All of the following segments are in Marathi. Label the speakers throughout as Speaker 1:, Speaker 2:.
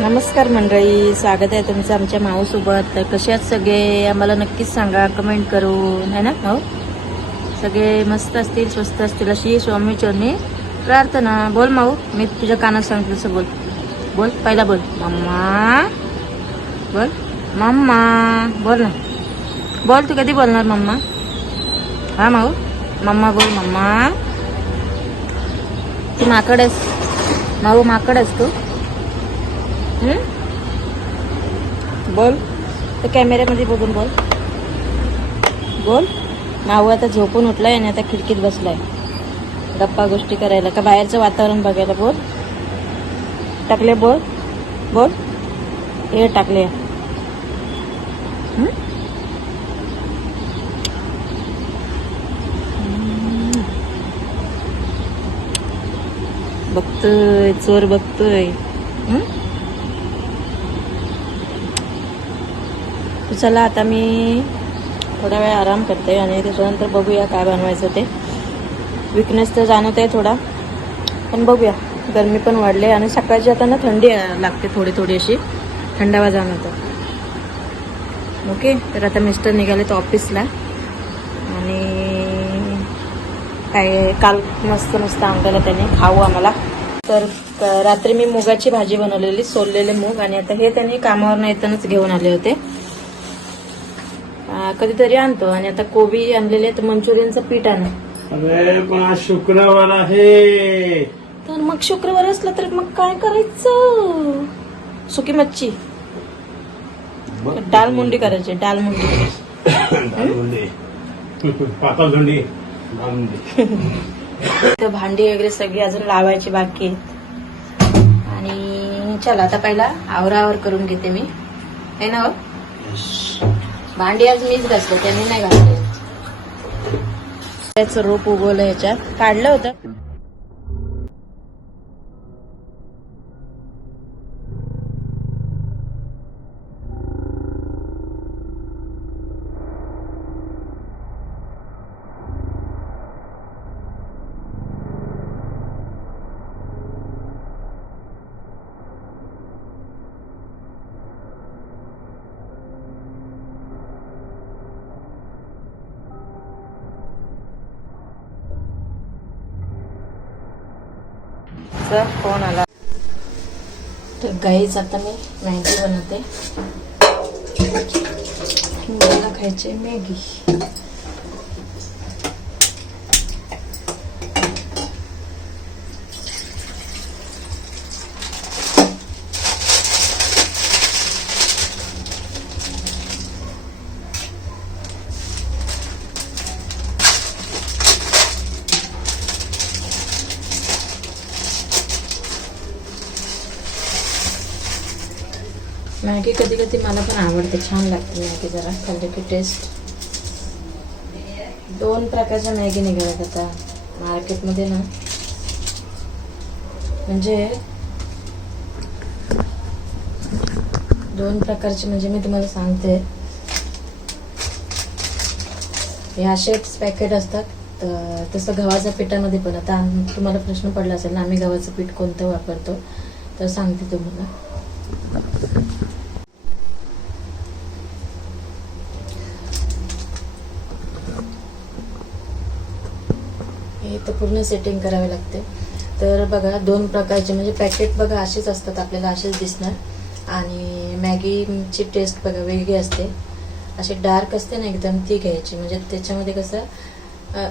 Speaker 1: नमस्कार मंडळी स्वागत आहे तुमचं आमच्या माऊसोबत. तर कसे आहेत सगळे? आम्हाला नक्कीच सांगा कमेंट करून है ना? माऊ सगळे मस्त असतील स्वस्त असतील अशी स्वामी चरणी प्रार्थना. बोल माऊ मी तुझ्या कानात सांगते तसं बोल. बोल पहिला बोल. मम्मा. बोल. मम्मा. बोल ना. बोल तू कधी बोलणार मम्मा? हा माऊ? मम्मा बोल मम्मा. तू माकड आहेस. माऊ माकड आहेस तू? बोल. तर कॅमेऱ्यामध्ये बघून बोल. बोल. माऊ आता झोपून उठलाय आणि आता खिडकीत बसलाय. गप्पा गोष्टी करायला. का बाहेरचं वातावरण बघायला बोल. टाकले बोल. बोल. हे टाकले. बघतोय. चोर बघतोय हं? तर चला आता मी थोडा वेळ आराम करते आणि त्याच्यानंतर बघूया काय बनवायचं ते. विकनेस तर जाणवत आहे थोडा पण बघूया. गरमी पण वाढली आणि सकाळची आता ना थंडी लागते थोडी थोडी अशी. थंडावा जाणवतो. ओके तर आता मिस्टर निघाले तर ऑफिसला आणि काय काल मस्त मस्त आणलेलं त्याने खाऊ आम्हाला. तर रात्री मी मुगाची भाजी बनवलेली सोललेले मूग. आणि आता हे त्यांनी कामावर येतानाच घेऊन आले होते. कधीतरी आणतो आणि आता कोबी आणलेले तर मंचुरियनचं पीठ आणा
Speaker 2: अरे पण आज शुक्रवार आहे.
Speaker 1: तर मग शुक्रवार असला तर मग काय करायचं? सुकी मच्छी. डाल मुंडी करायची डाल मुंडी.
Speaker 2: पातळ झुंडी.
Speaker 1: तर भांडी वगैरे सगळी अजून लावायची बाकी आहेत. आणि चला आता पहिला आवरावर करून घेते मी. आहे ना हो? भांडी आज मीच घासले त्यांनी नाही घासले. त्याचं रोप उगवलं ह्याच्यात काढलं होतं. चा फोन आला. तर गाईच आता मी मॅगी बनवते. मला खायचे मॅगी. मॅगी कधी कधी मला पण आवडते छान लागते मॅगी जरा. खाल्ली की टेस्ट दोन प्रकारच्या मॅगी निघाल्यात आता. मार्केटमध्ये ना. म्हणजे दोन प्रकारचे म्हणजे मी तुम्हाला सांगते. हे असेच पॅकेट असतात. तर तसं गव्हाच्या पिठामध्ये पण. आता तुम्हाला प्रश्न पडला असेल ना आम्ही गव्हाचं पीठ कोणतं वापरतो? तर सांगते तुम्हाला. पूर्ण सेटिंग करावे लागते. तर बघा दोन प्रकारचे म्हणजे पॅकेट बघा असेच असतात आपल्याला असेच दिसणार. आणि मॅगीची टेस्ट बघा वेगळी असते. असे डार्क असते ना एकदम ती घ्यायची म्हणजे त्याच्यामध्ये कसं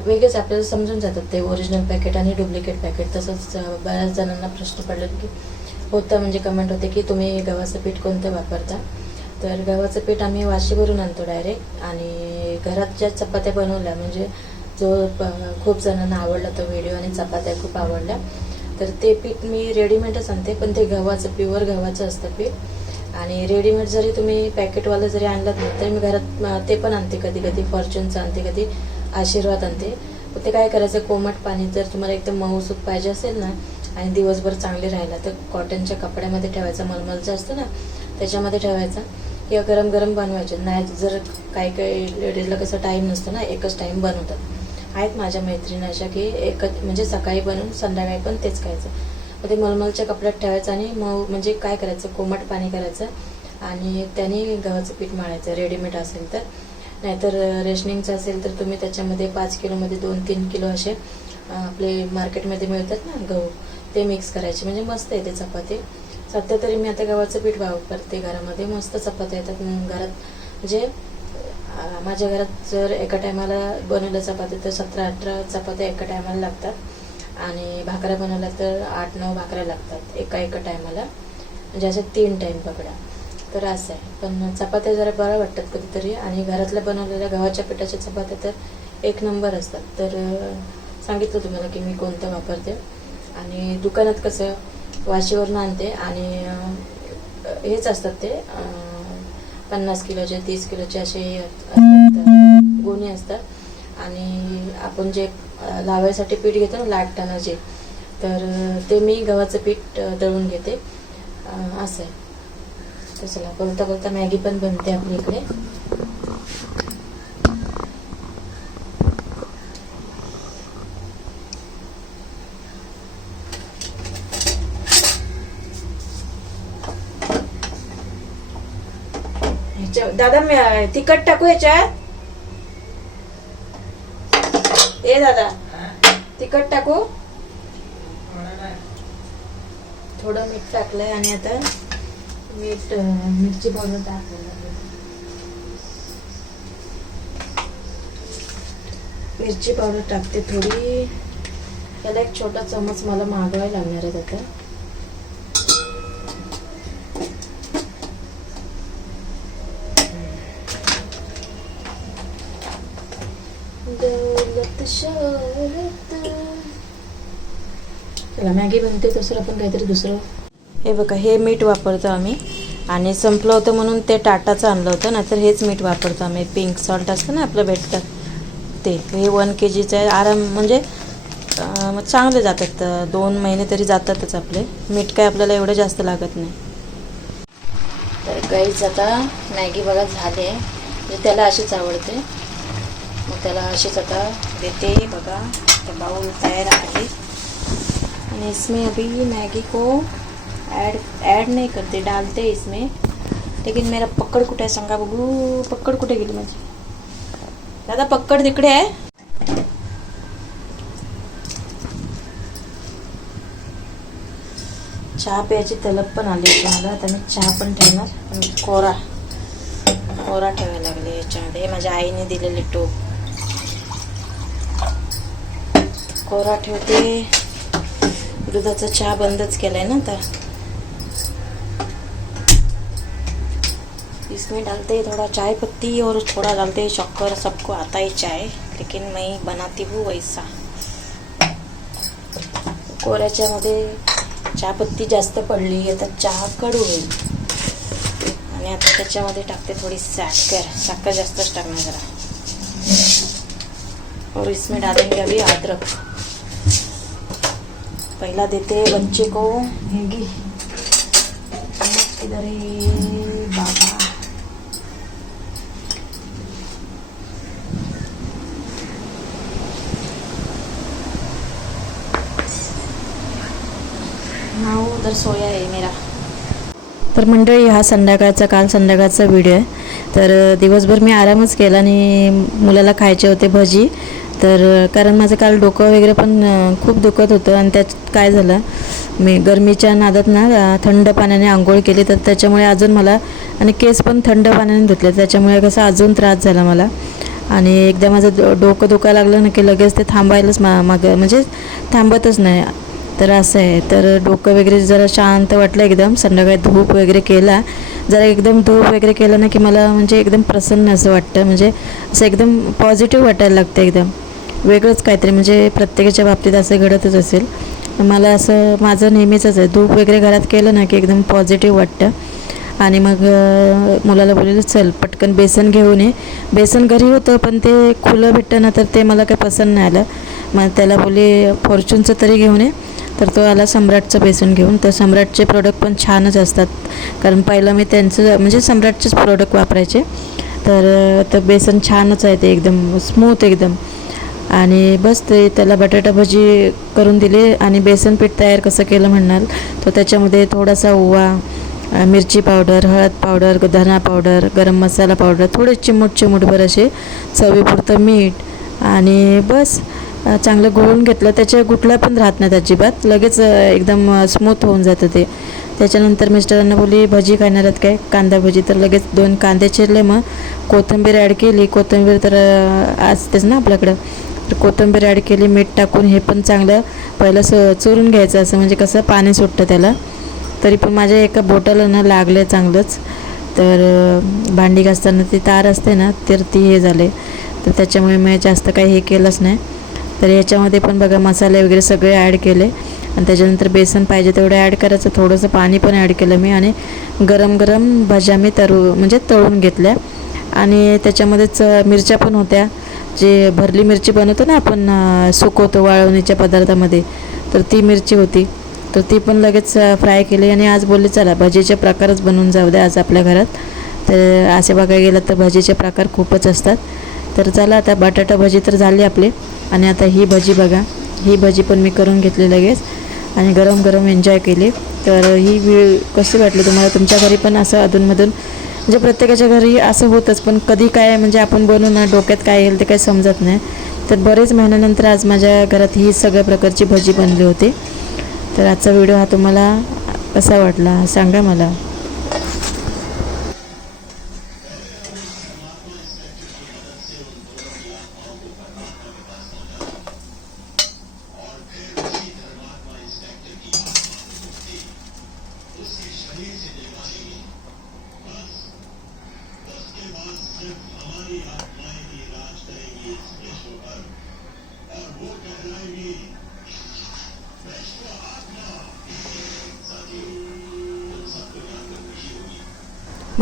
Speaker 1: वेगळेच आपल्याला समजून जातात ते ओरिजिनल पॅकेट आणि डुप्लिकेट पॅकेट तसंच बऱ्याच जणांना प्रश्न पडले की होतं म्हणजे कमेंट होते की तुम्ही गव्हाचं पीठ कोणतं वापरता? तर गव्हाचं पीठ आम्ही वाशीवरून आणतो डायरेक्ट आणि घरात ज्या चपात्या बनवल्या म्हणजे जो प- खूप जणांना आवडला तो व्हिडिओ आणि चपात्या खूप आवडल्या. तर ते पीठ मी रेडीमेडच आणते पण ते गव्हाचं प्युअर गव्हाचं असतं पीठ. आणि रेडीमेड जरी तुम्ही पॅकेटवालं जरी आणलं नाही तरी मी घरात ते पण आणते कधी कधी फॉर्च्युनचं आणते कधी आशीर्वाद आणते. ते काय करायचं कोमट पाणी जर तुम्हाला एकदम मऊसूत पाहिजे असेल ना आणि दिवसभर चांगले राहिला तर कॉटनच्या कपड्यामध्ये ठेवायचा मलमलचं असतं ना त्याच्यामध्ये ठेवायचा. किंवा गरम गरम बनवायचे. नाही जर काही काही लेडीजला कसं टाईम नसतो ना एकच टाईम बनवतात. आहेत माझ्या मैत्रिणी अशा की एकच म्हणजे सकाळी बनवून संध्याकाळी पण तेच खायचं. मग ते मलमलच्या कपड्यात ठेवायचं आणि मऊ म्हणजे काय करायचं कोमट पाणी करायचं आणि त्याने गव्हाचं पीठ माळायचं रेडीमेड असेल तर. नाहीतर रेशनिंगचं असेल तर तुम्ही त्याच्यामध्ये पाच किलोमध्ये दोन तीन किलो असे आपले मार्केटमध्ये मिळतात ना गहू ते मिक्स करायचे. म्हणजे मस्त येते चपाती. सध्या तरी मी आता गव्हाचं पीठ वापरते घरामध्ये. मस्त चपात्या येतात. मग घरात म्हणजे माझ्या घरात जर एका टायमाला बनवलं चपाती तर सतरा अठरा चपात्या एका टायमाला लागतात. आणि भाकऱ्या बनवल्या तर आठ नऊ भाकऱ्या लागतात एका एका टायमाला. म्हणजे असे तीन टाईम पकडा तर असं आहे. पण चपात्या जरा बरं वाटतात कधीतरी. आणि घरातल्या बनवलेल्या गव्हाच्या पिठाच्या चपात्या तर एक नंबर असतात. तर सांगितलं तुम्हाला की मी कोणतं वापरते. आणि दुकानात कसं वाशीवरून आणते. आणि हेच असतात ते पन्नास किलोचे तीस किलोचे असे असतात गोणी असतात. आणि आपण जे लावायसाठी पीठ घेतो ना लाटताना जे तर ते मी गव्हाचं पीठ दळून घेते. असं आहे. तर चला बोलता बोलता मॅगी पण बनते आपल्या इकडे. दादा तिखट टाकू ह्याच्यात ए दादा तिखट टाकू. थोडं मीठ टाकलंय आणि आता मीठ मिरची पावडर टाकलेलं मिरची पावडर टाकते थोडी. याला एक छोटा चमच मला मागवायला लागणार आहे त्याचा चला मॅगी बनते तसं आपण काहीतरी दुसरं. हे बघा हे मीठ वापरतो आम्ही. आणि संपलं होतं म्हणून ते टाटाचं आणलं होतं नाहीतर हेच मीठ वापरतो आम्ही. पिंक सॉल्ट असतं ना आपलं भेटतं. ते हे वन के जीचं आहे. आराम म्हणजे मग चांगले जातात. दोन महिने तरी जातातच आपले. मीठ काय आपल्याला एवढं जास्त लागत नाही. तर गाईच आता मॅगी बघा झाले म्हणजे त्याला अशीच आवडते. मग त्याला अशीच आता देते. बघा ते बाउल तयार आहे. मैंने इसमें अभी मैगी को ऐड ऐड नहीं करते डालते इसमें। लेकिन मेरा पक्कड कुठे आहे सांगा बघू पक्कड कुठे गेली माझी दादा पक्कड तिकडे आहे चहा प्यायची तलब पण आली होती मला आता मी चहा पण ठेवणार पण कोरा कोरा ठेवायला लागले याच्यामध्ये माझ्या आईने दिलेली टोप कोरा ठेवते दुधाचा चहा बंदच केलाय ना आता. इसमें डालते हैं थोड़ा चाय पत्ती और थोड़ा डालते हैं शक्कर सबको आता है चाय लेकिन मैं बनाती हूँ वैसा. कोऱ्याच्या मध्ये जास्त पडली आता चहा कडू होईल आणि आता त्याच्यामध्ये टाकते थोडी साखर साखर जास्तच टाकणार जरा. और इसमें डालेंगे अभी अदरक. पहला देते हैं बच्चे को मैगी इधर बाबा. उधर सोया आहे मेरा. तर मंडळी हा संध्याकाळचा काल संध्याकाळचा व्हिडिओ आहे. तर दिवसभर मी आरामच केला आणि मुलाला खायचे होते भजी. तर कारण माझं काल डोकं वगैरे पण खूप दुखत होतं आणि त्यात काय झालं मी गरमीच्या नादात ना थंड पाण्याने आंघोळ केली. तर त्याच्यामुळे अजून मला आणि केस पण थंड पाण्याने धुतले. त्याच्यामुळे कसं अजून त्रास झाला मला. आणि एकदा माझं डो- डोकं दुखायला लागलं ना की लगेच ते थांबायलाच मा माग म्हणजे थांबतच नाही. तर असं आहे. तर डोकं वगैरे जरा शांत वाटलं एकदम. संध्याकाळी धूप वगैरे केला. जरा एकदम धूप वगैरे केलं ना की मला म्हणजे एकदम प्रसन्न असं वाटतं. म्हणजे असं एकदम पॉझिटिव्ह वाटायला लागतं एकदम. वेगळंच काहीतरी म्हणजे प्रत्येकाच्या बाबतीत असं घडतच असेल. मला असं माझं नेहमीचंच आहे. धूप वगैरे घरात केलं ना की एकदम पॉझिटिव्ह वाटतं. आणि मग मुलाला बोललेलं चल पटकन बेसन घेऊन ये. बेसन घरी होतं पण ते खुलं भेटतं ना तर ते मला काही पसंत नाही आलं. मग त्याला बोले फॉर्च्यूनचं तरी घेऊन ये. तर तो आला सम्राटचं बेसन घेऊन. तर सम्राटचे प्रोडक्ट पण छानच असतात. कारण पहिलं मी त्यांचं म्हणजे सम्राटचेच प्रोडक्ट वापरायचे. तर तर बेसन छानच आहे ते एकदम स्मूथ एकदम. आणि बस ते त्याला बटाटा भजी करून दिली आणि बेसन पीठ तयार कसं केलं म्हणाल तर त्याच्यामध्ये थोडासा ओवा मिरची पावडर हळद पावडर धना पावडर गरम मसाला पावडर थोडे चिमूट चिमूटभर असे चवीपुरतं मीठ आणि बस चांगलं गोळून घेतलं. त्याच्या गुठला पण राहत नाहीत अजिबात. लगेच एकदम स्मूथ होऊन जातं ते. त्याच्यानंतर मिस्टरांना बोलली भजी खाणार आहेत काय? कांदा भजी. तर लगेच दोन कांदे चिरले मग. कोथिंबीर ॲड केली. कोथिंबीर तर असतेच ना आपल्याकडं. कोथिंबीर ॲड केली मीठ टाकून हे पण चांगलं पहिलं स चुरून घ्यायचं असं म्हणजे कसं पाणी सुटतं त्याला. तरी पण माझ्या एका बोटाला ना लागलं चांगलंच. तर भांडी घासताना ती तार असते ना तर ती हे झाले. तर त्याच्यामुळे मी जास्त काही हे केलंच नाही. तर याच्यामध्ये पण बघा मसाले वगैरे सगळे ॲड केले. आणि त्याच्यानंतर बेसन पाहिजे तेवढं ॲड करायचं. थोडंसं पाणी पण ॲड केलं मी. आणि गरम गरम भाज्या मी तरू म्हणजे तळून घेतल्या. आणि त्याच्यामध्येच मिरच्या पण होत्या. जे भरली मिरची बनवतो ना आपण सुकवतो वाळवणीच्या पदार्थामध्ये तर ती मिरची होती. तर ती पण लगेच फ्राय केली आणि आज बोलले चला भजीचे प्रकारच बनवून जाऊ द्या आज आपल्या घरात. तर असे बघायला गेलं तर भजीचे प्रकार खूपच असतात. तर चला आता बटाटा भजी तर झाली आपली. आणि आता ही भजी बघा. ही भजी पण मी करून घेतली लगेच. आणि गरम गरम एन्जॉय केली. तर ही वेळ कशी वाटली तुम्हाला? तुमच्या घरी पण असं अधूनमधून म्हणजे प्रत्येकाच्या घरी असं होतंच पण कधी काय म्हणजे आपण बनवू ना डोक्यात काय येईल ते काही समजत नाही. तर बरेच महिन्यानंतर आज माझ्या घरात ही सगळ्या प्रकारची भजी बनली होती. तर आजचा व्हिडिओ हा तुम्हाला कसा वाटला सांगा मला.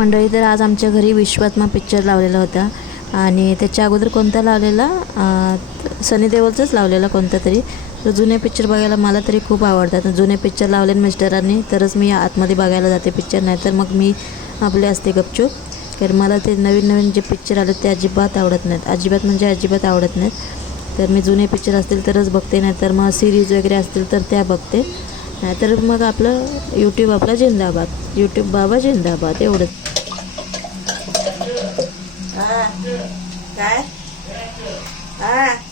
Speaker 1: मंडळी तर आज आमच्या घरी विश्वात्मा पिक्चर लावलेला होता. आणि त्याच्या अगोदर कोणता लावलेला? सनी देवलचाच लावलेला कोणता तरी. तर जुने पिक्चर बघायला मला तरी खूप आवडतात. जुने पिक्चर लावले मिस्टरांनी तरच मी आतमध्ये बघायला जाते पिक्चर नाही तर मग मी आपले असते गपचूप. कारण मला ते नवीन नवीन जे पिक्चर आले ते अजिबात आवडत नाहीत. अजिबात म्हणजे अजिबात आवडत नाहीत. तर मी जुने पिक्चर असतील तरच बघते नाही तर मग सिरीज वगैरे असतील तर त्या बघते. नाहीतर मग आपलं यूट्यूब आपला जिंदाबाद. यूट्यूब बाबा जिंदाबाद एवढंच. 아, 나, 아.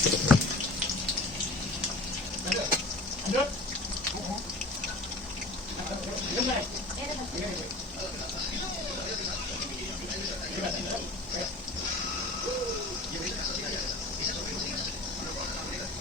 Speaker 1: Thank you.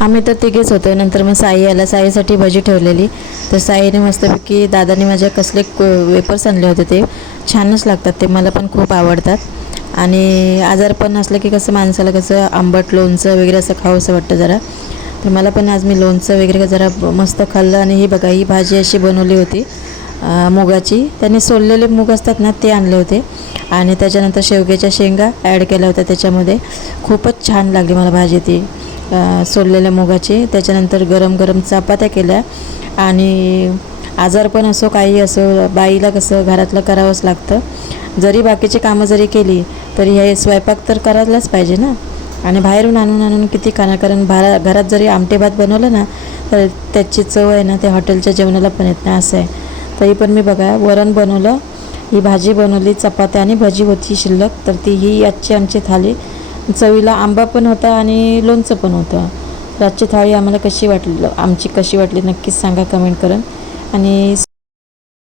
Speaker 1: आम्ही तर तिघेच होतो. नंतर मग साई आला. साईसाठी भजी ठेवलेली. तर साईने मस्तपैकी दादाने माझ्या कसले वेपर्स आणले होते ते. छानच लागतात ते. मला पण खूप आवडतात. आणि आजारपण असलं की कसं माणसाला कसं आंबट लोणचं वगैरे असं खावंसं वाटतं जरा. तर मला पण आज मी लोणचं वगैरे जरा मस्त खाल्लं. आणि ही बघा ही भाजी अशी बनवली होती मुगाची. त्यांनी सोललेले मूग असतात ना ते आणले होते. आणि त्याच्यानंतर शेवग्याच्या शेंगा ॲड केल्या होत्या त्याच्यामध्ये. खूपच छान लागली मला भाजी ती. सोललेल्या मुगाची. त्याच्यानंतर गरम गरम चपात्या केल्या. आणि आजारपण असो काही असो बाईला कसं घरातलं करावंच लागतं. जरी बाकीची कामं जरी केली तरी हे स्वयंपाक तर करायलाच पाहिजे ना. आणि बाहेरून आणून आणून किती खाणार कारण भारा घरात जरी आमटे भात बनवलं ना तर त्याची चव आहे ना त्या हॉटेलच्या जेवणाला पण येत नाही असं आहे. तरी पण मी बघा वरण बनवलं ही भाजी बनवली चपात्या आणि भजी होती शिल्लक तर ती ही आजची आमची थाली. चवीला आंबा पण होता आणि लोणचं पण होतं. रातची थाळी आम्हाला कशी वाटली? आमची कशी वाटली? नक्कीच सांगा कमेंट करून. आणि